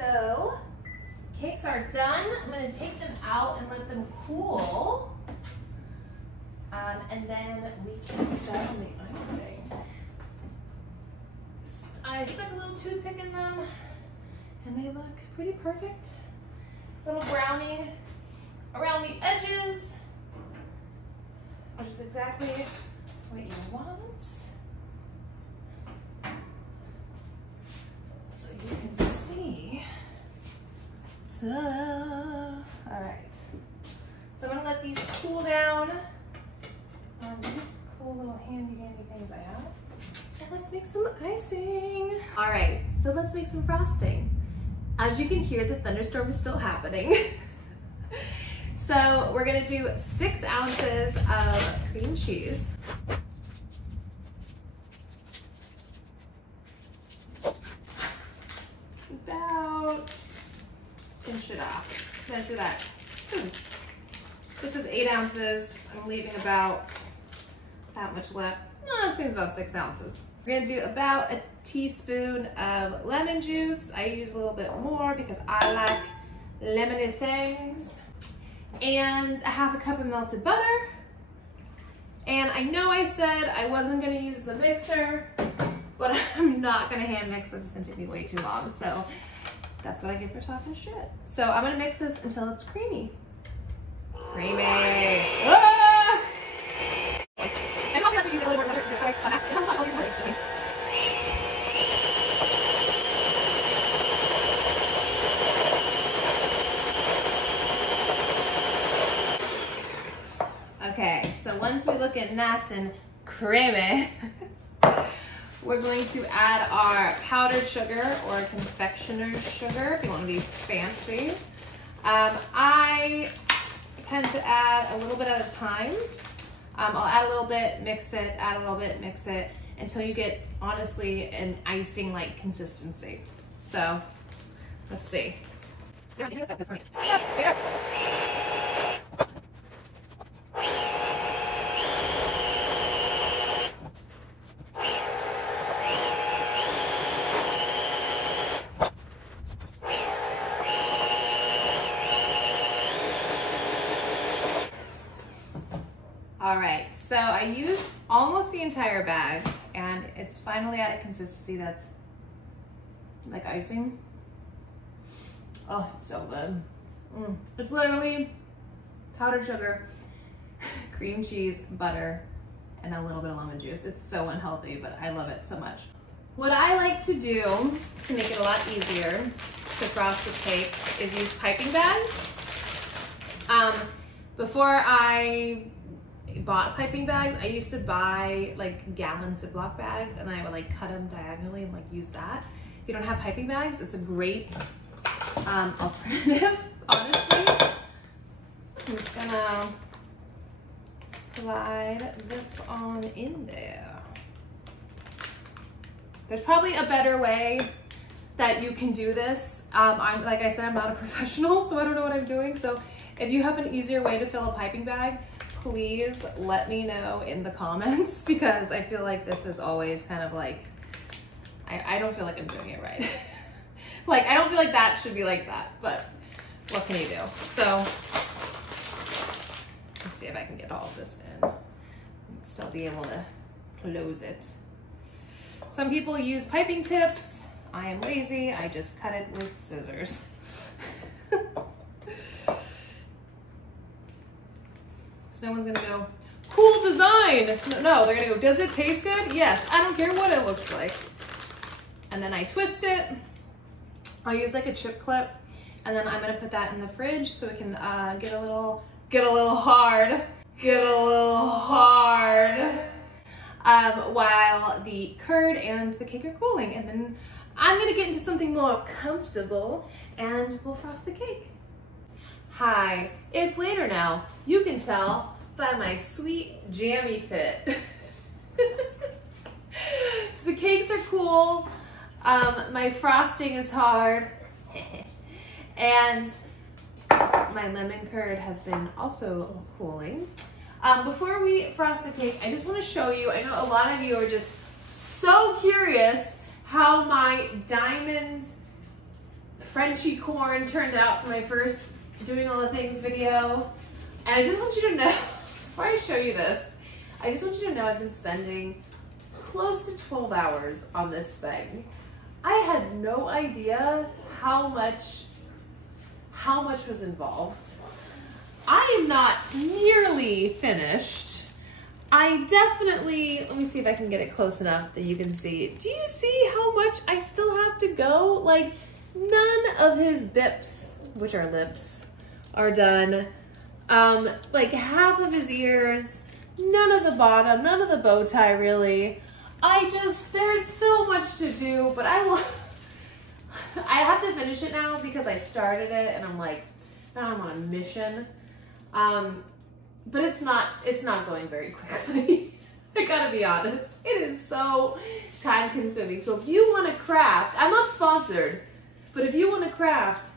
So cakes are done. I'm gonna take them out and let them cool. And then we can start on the icing. I stuck a little toothpick in them and they look pretty perfect. Little brownie around the edges, which is exactly what you want. So you can see. Ta-da! All right. So I'm gonna let these cool down. These cool little handy dandy things I have. And let's make some icing. All right, so let's make some frosting. As you can hear, the thunderstorm is still happening. So we're gonna do 6 ounces of cream cheese. About pinch it off. Measure that. This is 8 ounces. I'm leaving about that much left. It seems about 6 ounces. We're gonna do about a teaspoon of lemon juice. I use a little bit more because I like lemony things. And a half a cup of melted butter. And I know I said I wasn't gonna use the mixer, but I'm not gonna hand mix this. It's gonna take me way too long. So that's what I get for talking shit. So I'm gonna mix this until it's creamy. Creamy. Ah! Okay, so once we look at nice and creamy, we're going to add our powdered sugar or confectioner's sugar if you want to be fancy. I tend to add a little bit at a time. I'll add a little bit, mix it, add a little bit, mix it, until you get, honestly, an icing-like consistency. So, let's see. All right, so I used almost the entire bag and it's finally at a consistency that's like icing. Oh, it's so good. It's literally powdered sugar, cream cheese, butter, and a little bit of lemon juice. It's so unhealthy, but I love it so much. What I like to do to make it a lot easier to frost the cake is use piping bags. Before I bought piping bags, I used to buy like gallon Ziploc bags and then I would like cut them diagonally and like use that. If you don't have piping bags, it's a great alternative, honestly. I'm just gonna slide this on in there. There's probably a better way that you can do this. Like I said, I'm not a professional, so I don't know what I'm doing. So if you have an easier way to fill a piping bag, please let me know in the comments, because I feel like this is always kind of like, I don't feel like I'm doing it right. Like, I don't feel like that should be like that, but what can you do? So let's see if I can get all of this in and still be able to close it. Some people use piping tips. I am lazy, I just cut it with scissors. No one's gonna go, cool design. No, they're gonna go, does it taste good? Yes, I don't care what it looks like. And then I twist it. I'll use like a chip clip, and then I'm gonna put that in the fridge so it can get a little hard while the curd and the cake are cooling. And then I'm gonna get into something more comfortable and we'll frost the cake. Hi, it's later now. You can tell by my sweet jammy fit. So the cakes are cool. My frosting is hard. And my lemon curd has been also cooling. Before we frost the cake, I just want to show you, I know a lot of you are just so curious how my diamond Frenchy corn turned out for my first doing all the things video. And I just want you to know, before I show you this, I just want you to know I've been spending close to 12 hours on this thing. I had no idea how much was involved. I am not nearly finished. I definitely, let me see if I can get it close enough that you can see. Do you see how much I still have to go? Like, none of his bips, which are lips, are done. Like half of his ears, none of the bottom, none of the bow tie really. There's so much to do, but I have to finish it now because I started it and I'm like, now I'm on a mission. But it's not going very quickly. I gotta be honest. It is so time consuming. So if you want to craft, I'm not sponsored, but if you want to craft,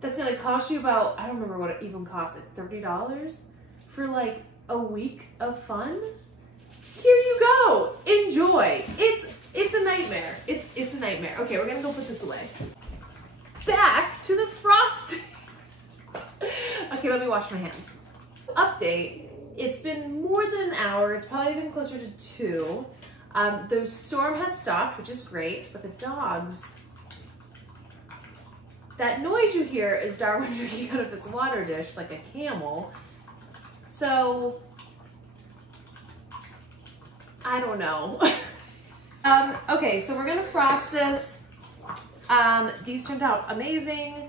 that's gonna cost you about, I don't remember what it even cost, like $30 for like a week of fun. Here you go, enjoy. It's a nightmare. It's a nightmare. Okay, we're gonna go put this away. Back to the frosting. Okay, let me wash my hands. Update, it's been more than an hour. It's probably been closer to 2. The storm has stopped, which is great, but the dogs, that noise you hear is Darwin drinking out of his water dish like a camel. So, I don't know. Okay, so we're gonna frost this. These turned out amazing.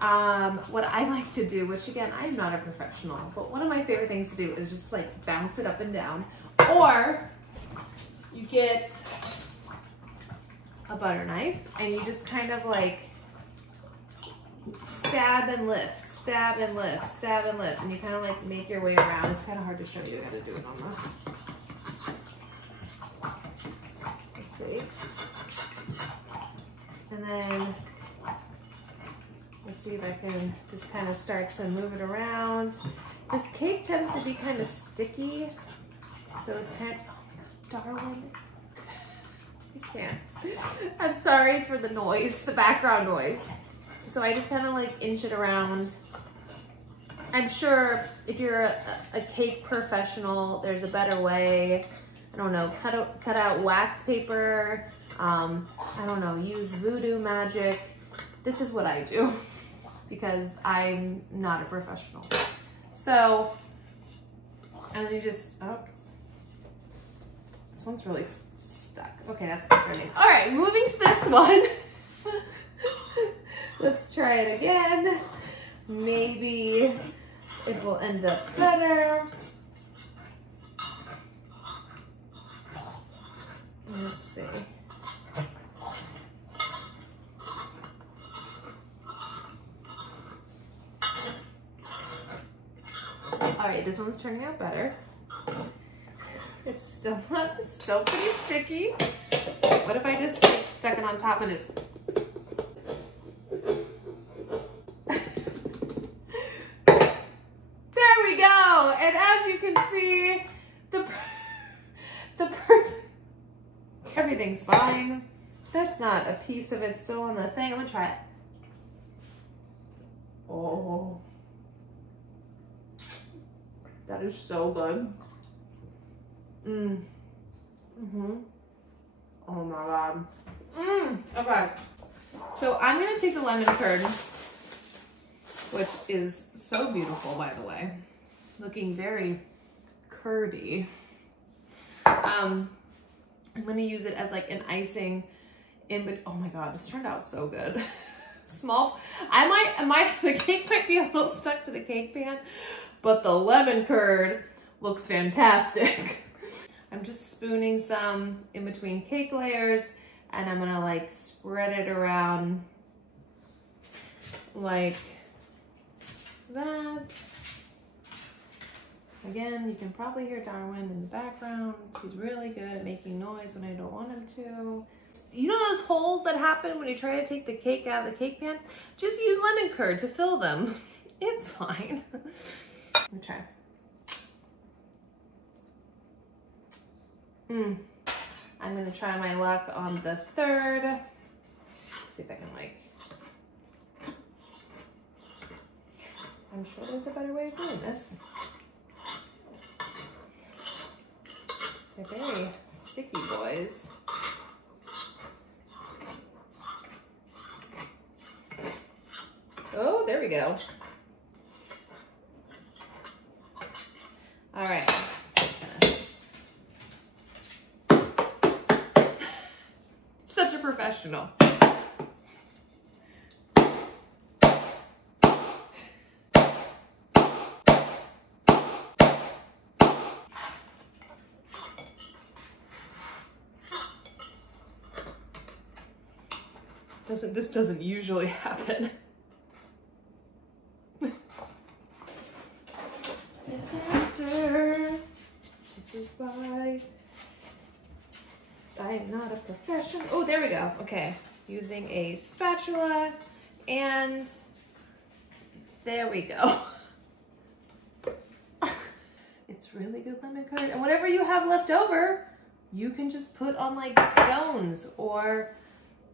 What I like to do, which again, I'm not a professional, but one of my favorite things to do is just like bounce it up and down. Or you get a butter knife and you just kind of like stab and lift, stab and lift, stab and lift, and you kind of like make your way around. It's kind of hard to show you how to do it on the, let's see. And then let's see if I can just kind of start to move it around. This cake tends to be kind of sticky, so it's kind of, oh, Darwin, I can't. I'm sorry for the noise, the background noise. So I just kind of like inch it around. I'm sure if you're a cake professional, there's a better way. I don't know, cut out wax paper. I don't know, use voodoo magic. This is what I do because I'm not a professional. So, and then you just, oh, this one's really stuck. Okay, that's concerning. All right, moving to this one. Let's try it again. Maybe it will end up better. Let's see. All right, this one's turning out better. It's still not, it's still pretty sticky. What if I just like stuck it on top and it's, there we go. And as you can see, everything's fine. That's not a piece of it still on the thing. I'm gonna try it. Oh. That is so good. Oh my God. Okay. So I'm gonna take the lemon curd, which is so beautiful, by the way. Looking very curdy. I'm gonna use it as like an icing in, but oh my God, this turned out so good. Small, the cake might be a little stuck to the cake pan, but the lemon curd looks fantastic. I'm just spooning some in between cake layers and I'm gonna like spread it around like that. Again, you can probably hear Darwin in the background. He's really good at making noise when I don't want him to. You know those holes that happen when you try to take the cake out of the cake pan? Just use lemon curd to fill them. It's fine. Let me try. I'm gonna try my luck on the third. See if I can like sure there's a better way of doing this. They're very sticky boys. Oh, there we go. All right. Such a professional. This doesn't usually happen. Disaster. This is why I am not a professional. Oh, there we go. Okay. Using a spatula and there we go. It's really good lemon curd. And whatever you have left over, you can just put on like scones or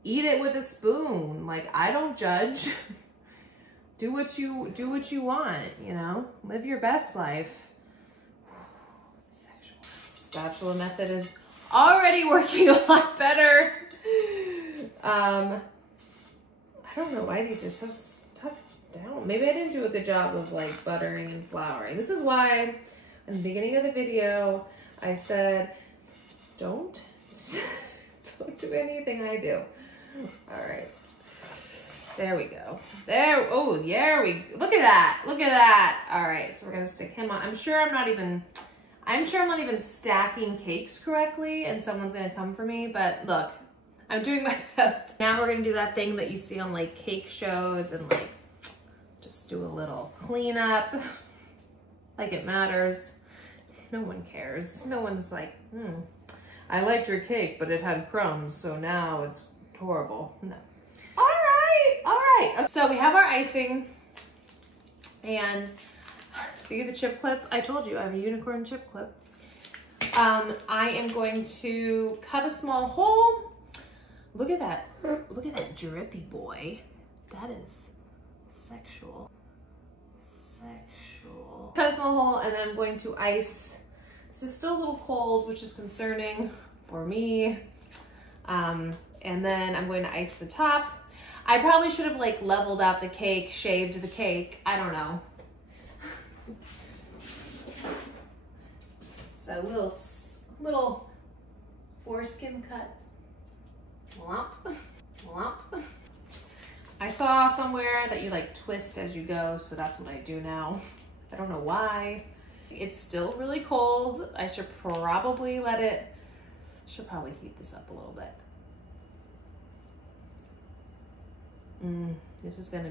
eat it with a spoon. Like, I don't judge. Do what you want, you know? Live your best life. Sexual. Spatula method is already working a lot better. I don't know why these are so stuck down. Maybe I didn't do a good job of like buttering and flouring. This is why in the beginning of the video, I said, don't do anything I do. All right, there we go. There, oh, there we, look at that, look at that. All right, so we're gonna stick him on. I'm sure I'm not even stacking cakes correctly and someone's gonna come for me, but look, I'm doing my best. Now we're gonna do that thing that you see on like cake shows and like, just do a little cleanup, like it matters. No one cares. No one's like, I liked your cake, but it had crumbs, so now it's horrible. No. All right. So we have our icing and see the chip clip? I told you I have a unicorn chip clip. I am going to cut a small hole. Look at that. Look at that drippy boy. That is sexual. Sexual. Cut a small hole and then I'm going to ice. This is still a little cold, which is concerning for me. And then I'm going to ice the top. I probably should have like leveled out the cake, shaved the cake. I don't know. So little foreskin cut. Womp, womp. I saw somewhere that you like twist as you go, so that's what I do now. I don't know why. It's still really cold. I should probably heat this up a little bit. This isn't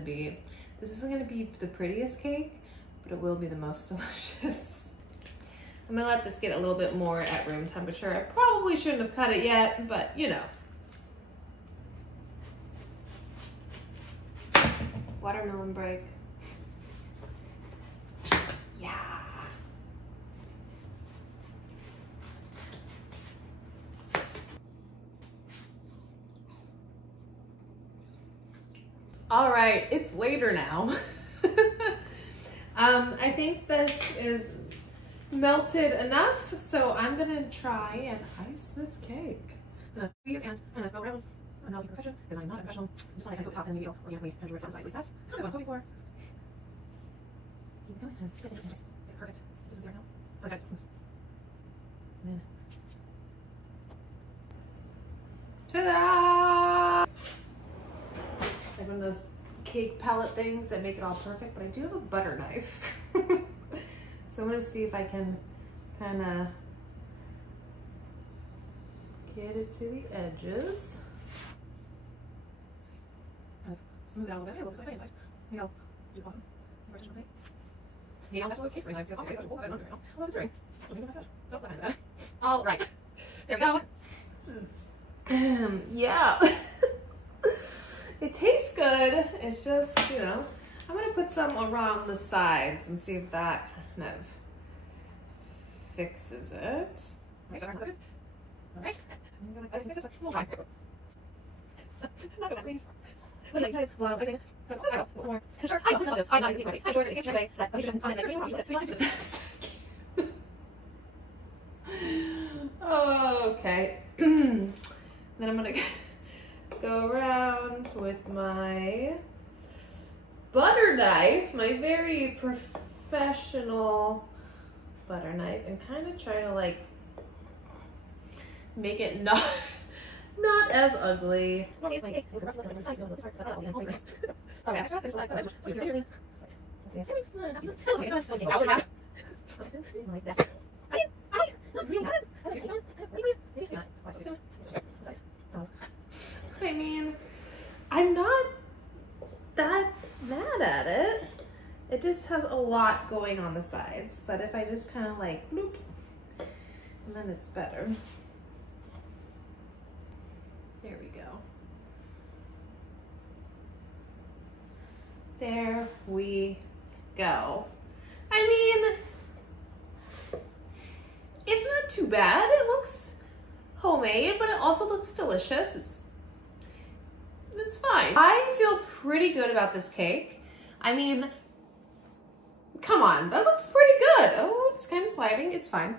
gonna be the prettiest cake, but it will be the most delicious. I'm gonna let this get a little bit more at room temperature. I probably shouldn't have cut it yet, but you know. Watermelon break. Yeah. All right, it's later now. I think this is melted enough, so I'm gonna try and ice this cake. So please and go around. I'm not a professional because I'm not a professional. I'm just like I put the top in the video organically measure it on size. That's kind of what I'm hoping for. Keep going. Yes, perfect. This is right now. Oh, sorry. And then. Ta-da! Like one of those cake palette things that make it all perfect, but I do have a butter knife. So I'm gonna see if I can kind of get it to the edges. Kind of smooth out a little bit. It looks like inside. Maybe I'll do the bottom. Yeah, that's what this case right now. I don't know. Oh, it's ring. All right. There we go. Yeah. It tastes good. It's just, you know, I'm gonna put some around the sides and see if that kind of fixes it. All right. I'm gonna fix this. We'll try. Not good, please. While I Okay. Then I'm gonna go around with my butter knife, my very professional butter knife, and kind of try to like make it not as ugly. I mean, I'm not that mad at it. It just has a lot going on the sides, but if I just kind of like bloop, and then it's better. There we go. There we go. I mean, it's not too bad. It looks homemade, but it also looks delicious. It's fine. I feel pretty good about this cake. I mean, come on, that looks pretty good. Oh, it's kind of sliding. It's fine.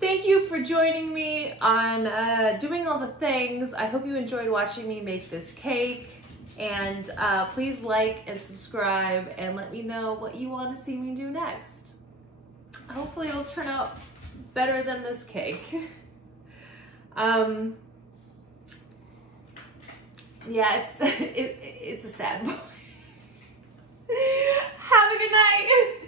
Thank you for joining me on doing all the things. I hope you enjoyed watching me make this cake. And please like and subscribe and let me know what you want to see me do next. Hopefully it'll turn out better than this cake. Yeah, it's a sad boy. Have a good night.